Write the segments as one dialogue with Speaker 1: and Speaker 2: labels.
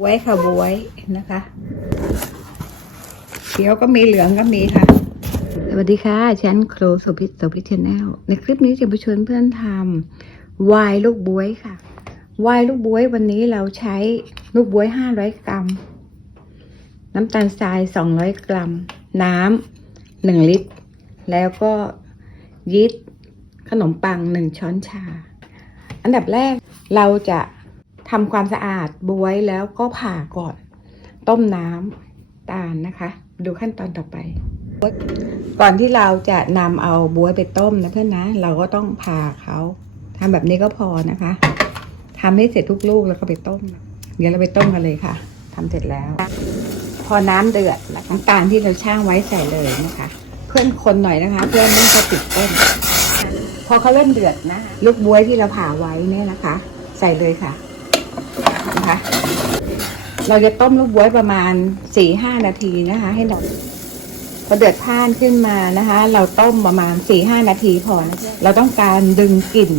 Speaker 1: บวยค่ะบวยนะคะเขียวก็มีเหลืองก็มีค่ะ สวัสดีค่ะฉันครูสุพิษสุพิชแนลในคลิปนี้จะไปชวนเพื่อนทำวายลูกบวยค่ะวายลูกบวยวันนี้เราใช้ลูกบวยห้าร้อยกรัม น้ำตาลทรายสองร้อยกรัม น้ำหนึ่งลิตร แล้วก็ยีสต์ขนมปังหนึ่งช้อนชา อันดับแรกเราจะ ทำความสะอาดบวยแล้วก็ผ่าก่อน ต้มน้ำตาลนะคะ ดูขั้นตอนต่อไป ก่อนที่เราจะนำเอาบวยไปต้มนะเพื่อนนะ เราก็ต้องผ่าเขาทำแบบนี้ก็พอนะคะทำให้เสร็จทุกลูกแล้วก็ไปต้ม เดี๋ยวเราไปต้มกันเลยค่ะทำเสร็จแล้ว พอน้ำเดือดน้ำตาลที่เราช่างไว้ใส่เลยนะคะ เพื่อนคนหน่อยนะคะ เพื่อนไม่จะติดต้นพอเขาเริ่มเดือดนะลูกบวยที่เราผ่าไว้เนี่ยนะคะ ใส่เลยค่ะ นะคะ เราจะต้มลูกบวยประมาณสี่ห้านาทีนะคะ ให้หมดพอเดือดพ่านขึ้นมานะคะ เราต้มประมาณสี่ห้านาทีพอนะเราต้องการดึงกลิ่น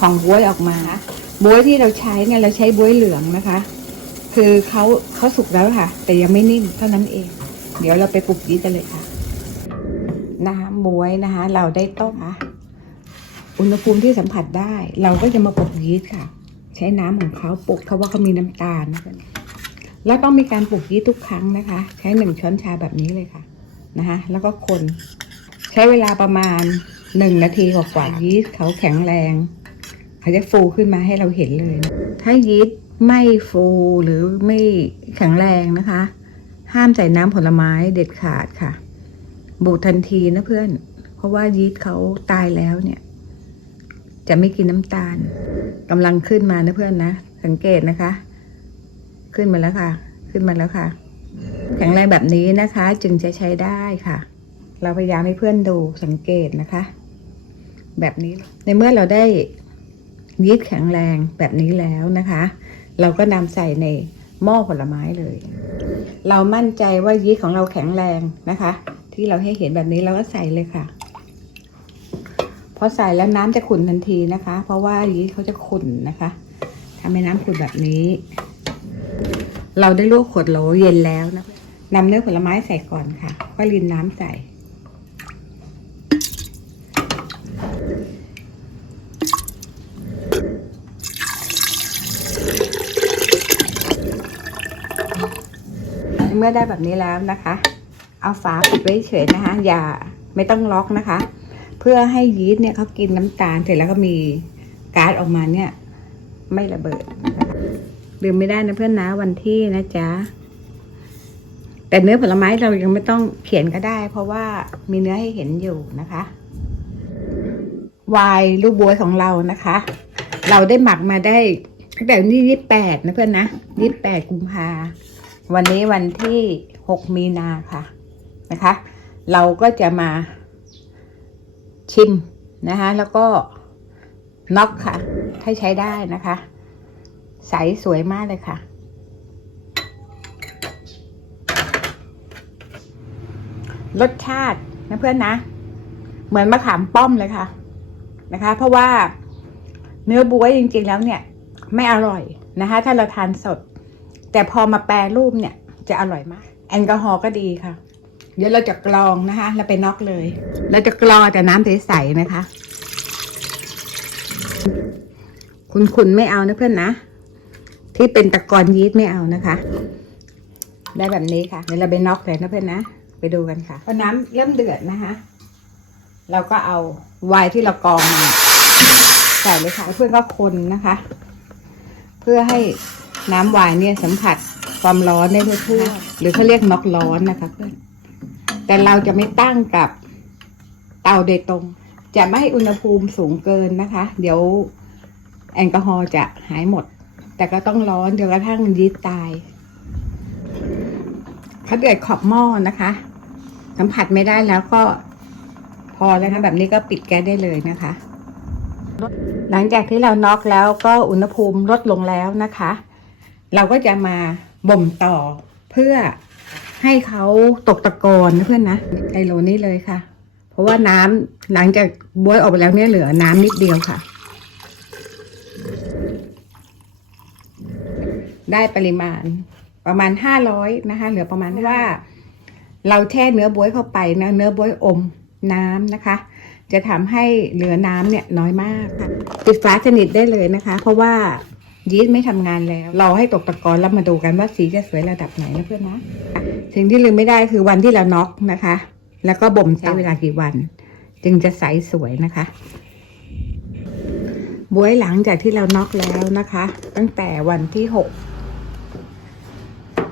Speaker 1: ของบวยออกมาบวยที่เราใช้เนี่ยเราใช้บวยเหลืองนะคะ คือเขาเขาสุกแล้วค่ะ แต่ยังไม่นิ่มเท่านั้นเอง เดี๋ยวเราไปปลุกยีสต์กันเลยค่ะน้ำบวยนะคะ เราได้ต้มอะอุณหภูมิที่สัมผัสได้ เราก็จะมาปลุกยีสต์ค่ะ ช้น้ำของเขาปลุกเพราะว่าเขามีน้ำตาลนะคะแล้วต้องมีการปลุกยีสต์ทุกครั้งนะคะ ใช้หนึ่งช้อนชาแบบนี้เลยค่ะนะคะแล้วก็คนใช้เวลาประมาณหนึ่งนาทีกว่าๆยีสต์เขาแข็งแรง เขาจะฟูขึ้นมาให้เราเห็นเลย ถ้ายีสต์ไม่ฟูหรือไม่แข็งแรงนะคะ ห้ามใส่น้ำผลไม้เด็ดขาดค่ะ บูดทันทีนะเพื่อน เพราะว่ายีสต์เขาตายแล้วเนี่ย จะไม่กินน้ำตาลกำลังขึ้นมานะเพื่อนนะ สังเกตนะคะ ขึ้นมาแล้วค่ะ ขึ้นมาแล้วค่ะ แข็งแรงแบบนี้นะคะ จึงจะใช้ได้ค่ะ เราพยายามให้เพื่อนดูสังเกตนะคะ แบบนี้ในเมื่อเราได้ยีสต์แข็งแรงแบบนี้แล้วนะคะ เราก็นำใส่ในหม้อผลไม้เลย เรามั่นใจว่ายีสต์ของเราแข็งแรงนะคะ ที่เราให้เห็นแบบนี้เราก็ใส่เลยค่ะ พอใส่แล้วน้ำจะขุ่นทันทีนะคะ เพราะว่ายีสต์เขาจะขุ่นนะคะทำให้น้ำขุ่นแบบนี้ เราได้ลวกขวดโหลเย็นแล้วนะนำเนื้อผลไม้ใส่ก่อนค่ะก็รินน้ำใส่เมื่อได้แบบนี้แล้วนะคะ เอาฝาปิดไว้เฉยนะคะ อย่าไม่ต้องล็อกนะคะ เพื่อให้ยีสต์เนี่ยเขากินน้ำตาลเสร็จแล้วก็มีก๊าซออกมาเนี่ย ไม่ระเบิดลืมไม่ได้นะเพื่อนนะวันที่นะจ๊ะแต่เนื้อผลไม้เรายังไม่ต้องเขียนก็ได้ เพราะว่ามีเนื้อให้เห็นอยู่นะคะวายลูกบัวของเรานะคะ เราได้หมักมาได้ตั้งแต่วันที่ยี่แปดนะเพื่อนนะยี่แปดกุมภาวันนี้วันที่หกมีนาค่ะนะคะ เราก็จะมา ชิมนะคะ แล้วก็น็อกค่ะให้ใช้ได้นะคะ ใสสวยมากเลยค่ะ รสชาตินะเพื่อนนะ เหมือนมะขามป้อมเลยค่ะนะคะ เพราะว่าเนื้อบัวยจริง ๆ แล้วเนี่ย ไม่อร่อยนะคะ ถ้าเราทานสด แต่พอมาแปรรูปเนี่ย จะอร่อยมาก แอลกอฮอล์ก็ดีค่ะ เดี๋ยวเราจะกรองนะคะ แล้วไปน็อกเลย เราจะกรองแต่น้ำใสๆนะคะ คุณคุณไม่เอานะเพื่อนนะ ที่เป็นตะกอนยีสต์ไม่เอานะคะ ได้แบบนี้ค่ะ เดี๋ยวเราไปน็อกเลยนะเพื่อนนะ ไปดูกันค่ะ พอน้ำเริ่มเดือดนะคะ เราก็เอาไวน์ที่เรากรองมาใส่เลยค่ะ เพื่อนก็คนนะคะ เพื่อให้น้ำไวน์เนี่ยสัมผัสความร้อนได้ทั่วๆหรือเขาเรียกน็อกร้อนนะคะเพื่อน แต่เราจะไม่ตั้งกับเตาโดยตรง จะไม่ให้อุณหภูมิสูงเกินนะคะ เดี๋ยวแอลกอฮอล์จะหายหมด แต่ก็ต้องร้อนจนกระทั่งยีสต์ตายเขาเดือดขอบหม้อนะคะ สัมผัสไม่ได้แล้วก็พอแล้วนะแบบนี้ก็ปิดแก๊สได้เลยนะคะ หลังจากที่เราน็อกแล้วก็อุณหภูมิลดลงแล้วนะคะ เราก็จะมาบ่มต่อเพื่อ ให้เขาตกตะกอนนะเพื่อนนะไอโลนี้เลยค่ะ เพราะว่าน้ำหลังจากบวยออกไปแล้วเนี่ยเหลือน้ำนิดเดียวค่ะ ได้ปริมาณประมาณห้าร้อยนะคะ เหลือประมาณว่า เราแช่เนื้อบวยเข้าไปนะเนื้อบวยอมน้ำนะคะ จะทำให้เหลือน้ำเนี่ยน้อยมากค่ะปิดฝาสนิทได้เลยนะคะ เพราะว่ายีสต์ไม่ทำงานแล้ว เราให้ตกตะกอนแล้วมาดูกันว่าสีจะสวยระดับไหนนะเพื่อนนะ สิ่งที่ลืมไม่ได้คือวันที่เราน็อกนะคะ แล้วก็บ่มใช้เวลากี่วัน จึงจะใสสวยนะคะบวยหลังจากที่เราน็อกแล้วนะคะ ตั้งแต่วันที่หก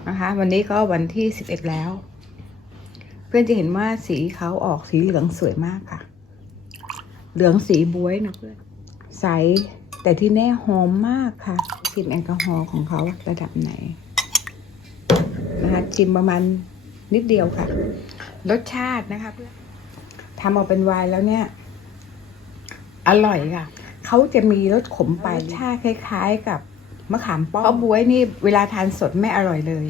Speaker 1: นะคะ วันนี้ก็วันที่สิบเอ็ดแล้ว เพื่อนจะเห็นว่าสีเขาออกสีเหลืองสวยมากค่ะ เหลืองสีบวยนะเพื่อนใสแต่ที่แน่หอมมากค่ะชิมแอลกอฮอล์ของเขาระดับไหน นะคะชิมประมาณนิดเดียวค่ะ รสชาตินะคะเพื่อนทำออกเป็นไวน์แล้วเนี่ย อร่อยค่ะ เขาจะมีรสขมไปลายชาติคล้ายๆกับมะขามป้อมเพราะบวยนี่เวลาทานสดไม่อร่อยเลย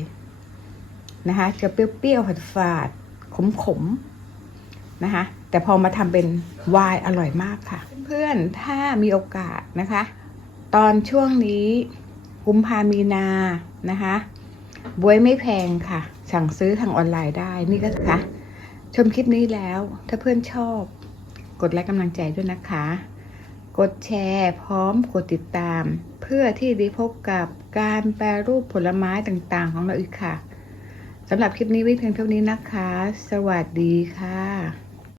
Speaker 1: นะคะ จะเปรี้ยวๆฝาดๆขมๆนะคะ แต่พอมาทำเป็นไวน์อร่อยมากค่ะ เพื่อนๆถ้ามีโอกาสนะคะ ตอนช่วงนี้กุมภามีนานะคะ บวยไม่แพงค่ะ สั่งซื้อทางออนไลน์ได้นี่ก็ค่ะชมคลิปนี้แล้วถ้าเพื่อนชอบ กดไลค์กำลังใจด้วยนะคะ กดแชร์พร้อมกดติดตาม เพื่อที่ได้พบกับการแปรรูปผลไม้ต่างๆ ของเราอีกค่ะสำหรับคลิปนี้ไว้เพียงเท่านี้นะคะ สวัสดีค่ะ